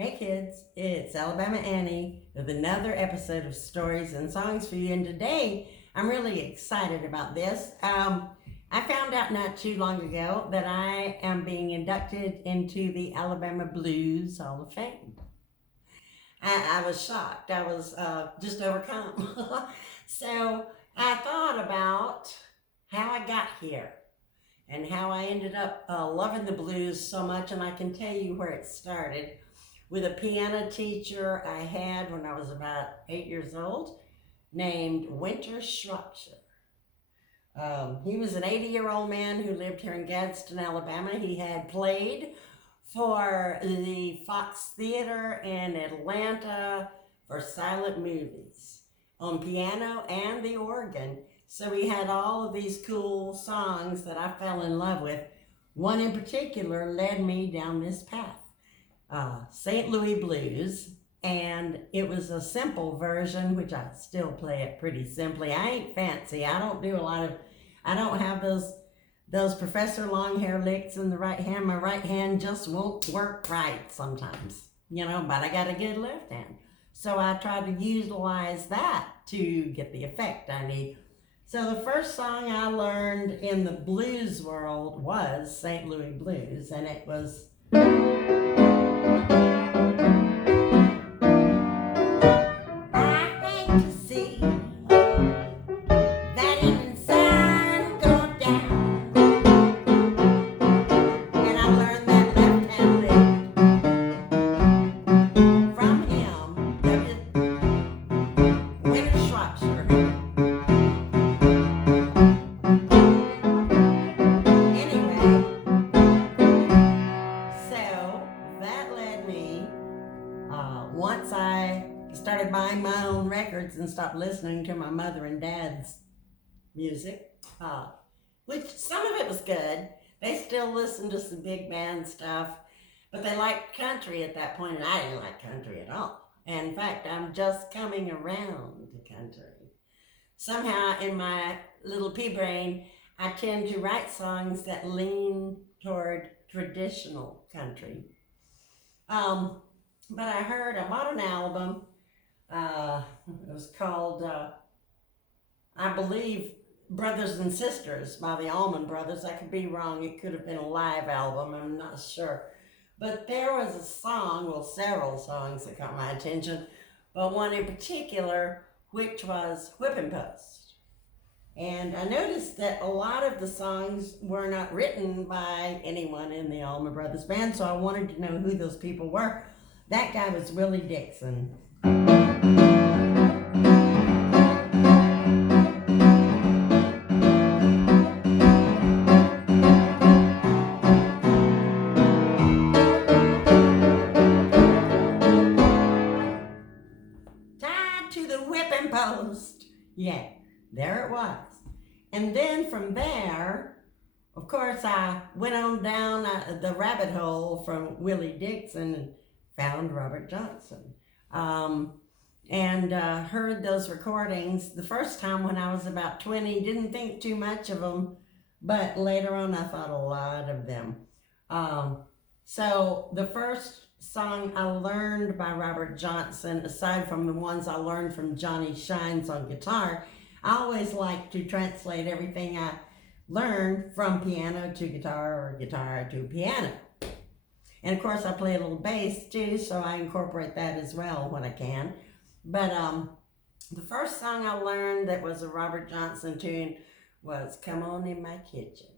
Hey kids, it's Alabama Annie with another episode of Stories and Songs for you. And today I'm really excited about this. I found out not too long ago that I am being inducted into the Alabama Blues Hall of Fame. I was shocked. I was just overcome. So I thought about how I got here and how I ended up loving the blues so much, and I can tell you where it started with a piano teacher I had when I was about 8 years old named Winter Shropshire. He was an 80-year-old man who lived here in Gadsden, Alabama. He had played for the Fox Theater in Atlanta for silent movies on piano and the organ. So he had all of these cool songs that I fell in love with. One in particular led me down this path. St. Louis Blues, and it was a simple version, which I still play it pretty simply. I ain't fancy. I don't have those Professor Longhair licks in the right hand. My right hand just won't work right sometimes, but I got a good left hand. So I try to utilize that to get the effect I need. So the first song I learned in the blues world was St. Louis Blues, and it was once I started buying my own records and stopped listening to my mother and dad's music, which some of it was good. They still listened to some big band stuff, but they liked country at that point, and I didn't like country at all. And in fact, I'm just coming around to country. Somehow in my little pea brain, I tend to write songs that lean toward traditional country. But I bought an album. It was called, I believe, Brothers and Sisters by the Allman Brothers. I could be wrong. It could have been a live album. I'm not sure. But there was a song, several songs that caught my attention, but one in particular, which was Whipping Post. And I noticed that a lot of the songs were not written by anyone in the Allman Brothers band, so I wanted to know who those people were. That guy was Willie Dixon. Tied to the whipping post. Yeah, there it was. And then from there, of course, I went on down the rabbit hole from Willie Dixon and found Robert Johnson, and heard those recordings the first time when I was about 20. Didn't think too much of them, but later on I thought a lot of them. So the first song I learned by Robert Johnson, aside from the ones I learned from Johnny Shines on guitar, I always like to translate everything I learned from piano to guitar or guitar to piano. And of course I play a little bass too, so I incorporate that as well when I can. But the first song I learned that was a Robert Johnson tune was Come On In My Kitchen.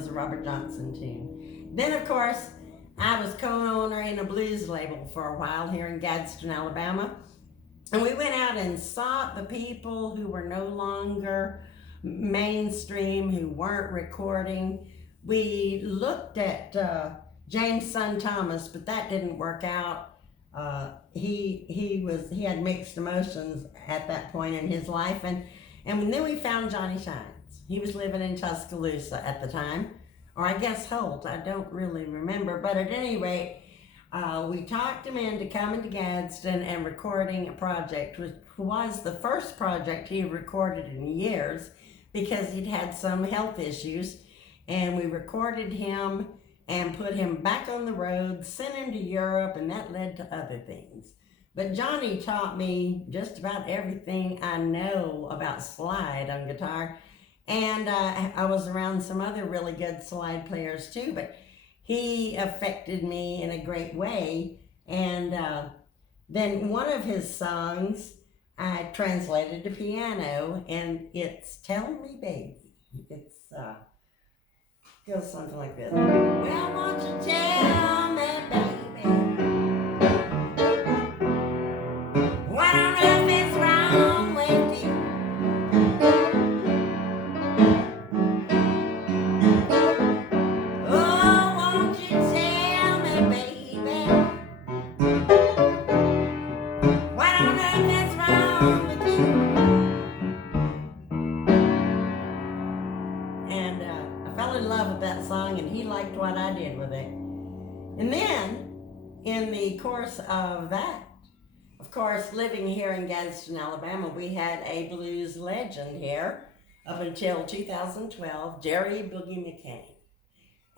was a Robert Johnson tune. Then, of course, I was co-owner in a blues label for a while here in Gadsden, Alabama. And we went out and sought the people who were no longer mainstream, who weren't recording. We looked at James Son Thomas, but that didn't work out. He had mixed emotions at that point in his life, and then we found Johnny Shines. He was living in Tuscaloosa at the time, or I guess Holt. I don't really remember, but at any rate, we talked him into coming to Gadsden and recording a project, which was the first project he recorded in years because he'd had some health issues. And we recorded him and put him back on the road, sent him to Europe, and that led to other things. But Johnny taught me just about everything I know about slide on guitar. And I was around some other really good slide players too, but he affected me in a great way. And then one of his songs I translated to piano, and it's Tell Me Baby. It's goes something like this. Well, won't you tell me, baby, what on earth is wrong with you? Oh, won't you tell me, baby, what on earth is wrong with you? And I fell in love with that song, and he liked what I did with it. And then, in the course of that, of course, living here in Gadsden, Alabama, we had a blues legend here up until 2012, Jerry Boogie McCain.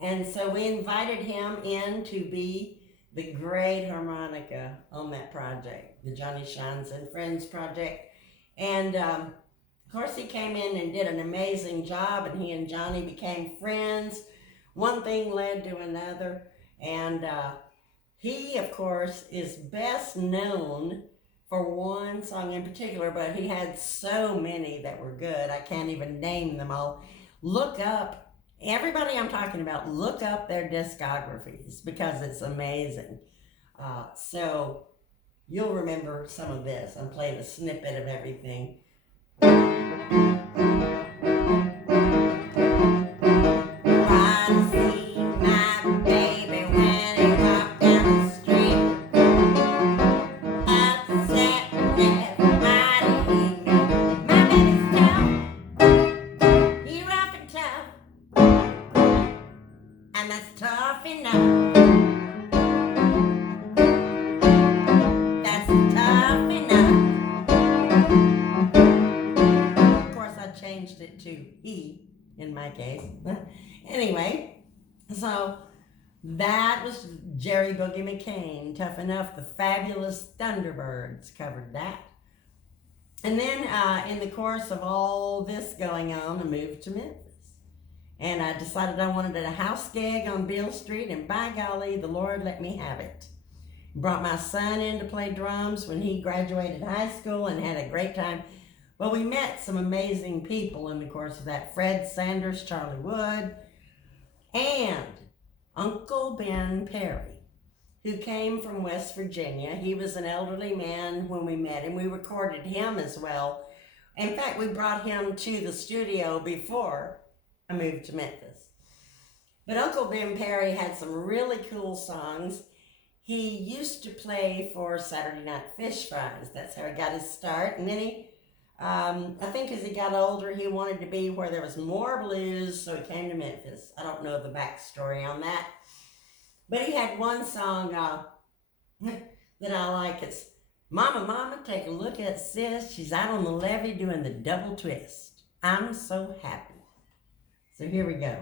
And so we invited him in to be the great harmonica on that project, the Johnny Shines and Friends project. And of course, he came in and did an amazing job, and he and Johnny became friends. One thing led to another, and he, of course, is best known for one song in particular, but he had so many that were good, I can't even name them all. Look up, everybody I'm talking about, look up their discographies, because it's amazing. So you'll remember some of this. I'm playing a snippet of everything. And that's tough enough. That's tough enough. Of course, I changed it to he in my case. Anyway, so that was Jerry Boogie McCain, Tough Enough. The Fabulous Thunderbirds covered that. And then in the course of all this going on, I moved to Memphis. And I decided I wanted a house gig on Beale Street, and by golly, the Lord let me have it. Brought my son in to play drums when he graduated high school and had a great time. Well, we met some amazing people in the course of that. Fred Sanders, Charlie Wood, and Uncle Ben Perry, who came from West Virginia. He was an elderly man when we met him. We recorded him as well. In fact, we brought him to the studio before I moved to Memphis. But Uncle Ben Perry had some really cool songs. He used to play for Saturday Night Fish Fries. That's how he got his start. And then he, I think as he got older, he wanted to be where there was more blues, so he came to Memphis. I don't know the backstory on that. But he had one song that I like. It's, Mama, Mama, take a look at Sis. She's out on the levee doing the double twist. I'm so happy. So here we go.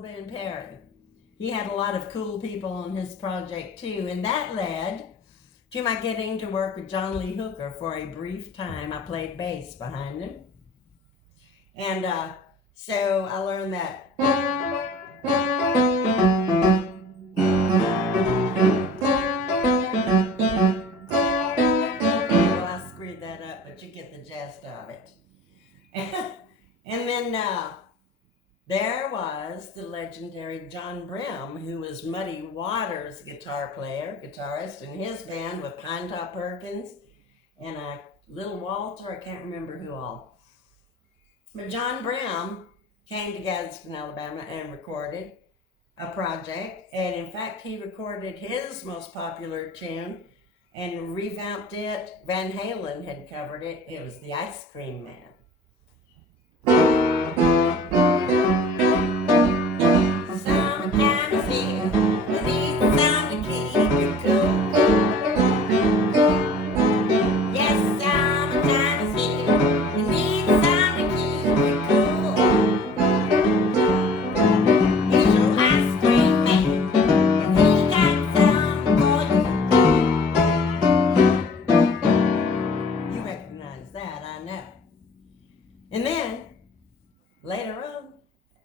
Ben Perry. He had a lot of cool people on his project too, and that led to my getting to work with John Lee Hooker for a brief time. I played bass behind him. And so I learned that. Well, I screwed that up, but you get the gist of it. And then there was the legendary John Brim, who was Muddy Waters' guitarist, in his band with Pinetop Perkins and Little Walter, I can't remember who all. But John Brim came to Gadsden, Alabama and recorded a project, and in fact he recorded his most popular tune and revamped it. Van Halen had covered it. It was the Ice Cream Man. Summertime is here, you need something to keep you cool. Yes, summertime is here, you need something to keep you cool. Here's your ice cream man, and he got some for you. You recognize that, I know. And then, later on,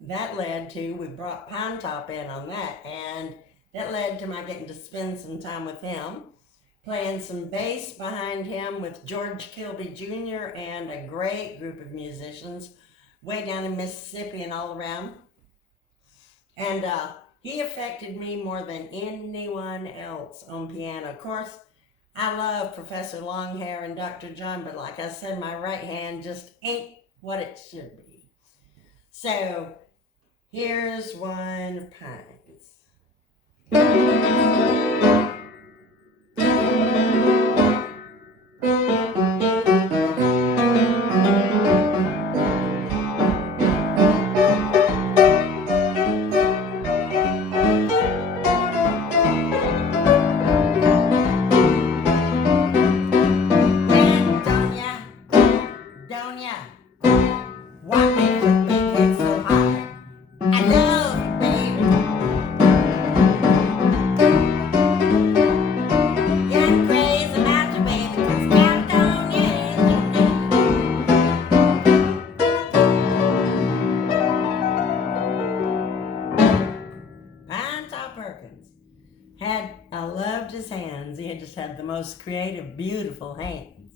that led to, we brought Pinetop in on that, and that led to my getting to spend some time with him, playing some bass behind him with George Kilby Jr. and a great group of musicians way down in Mississippi and all around. And he affected me more than anyone else on piano. Of course, I love Professor Longhair and Dr. John, but like I said, my right hand just ain't what it should be. So, here's one of Pines. Don't ya? What makes you think it's so hard? I love you, baby. Yeah, I'm crazy about you, baby, 'cause California is your name. Pinetop Perkins I loved his hands. He just had the most creative, beautiful hands.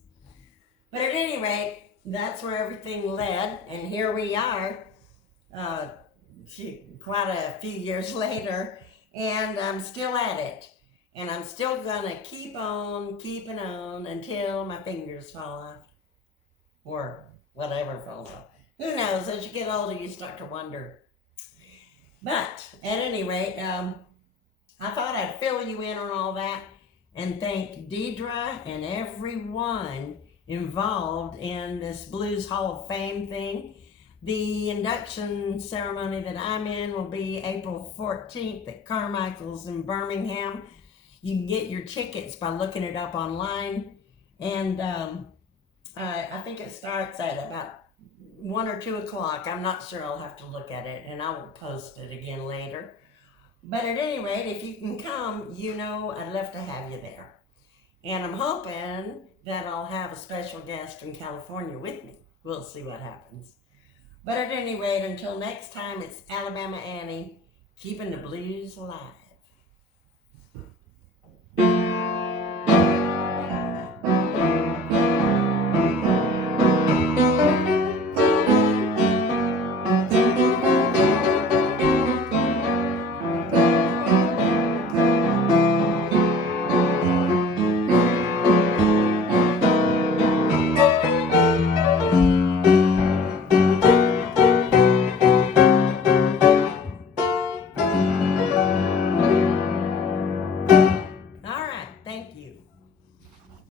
But at any rate, that's where everything led, and here we are, quite a few years later, and I'm still at it. And I'm still gonna keep on keeping on until my fingers fall off. Or whatever falls off. Who knows, as you get older, you start to wonder. But, at any rate, I thought I'd fill you in on all that, and thank Deidre and everyone involved in this Blues Hall of Fame thing. The induction ceremony that I'm in will be April 14th at Carmichael's in Birmingham. You can get your tickets by looking it up online. And I think it starts at about 1 or 2 o'clock. I'm not sure. I'll have to look at it, and I will post it again later. But at any rate, if you can come, you know I'd love to have you there. And I'm hoping that I'll have a special guest from California with me. We'll see what happens. But at any rate, until next time, it's Alabama Annie, keeping the blues alive.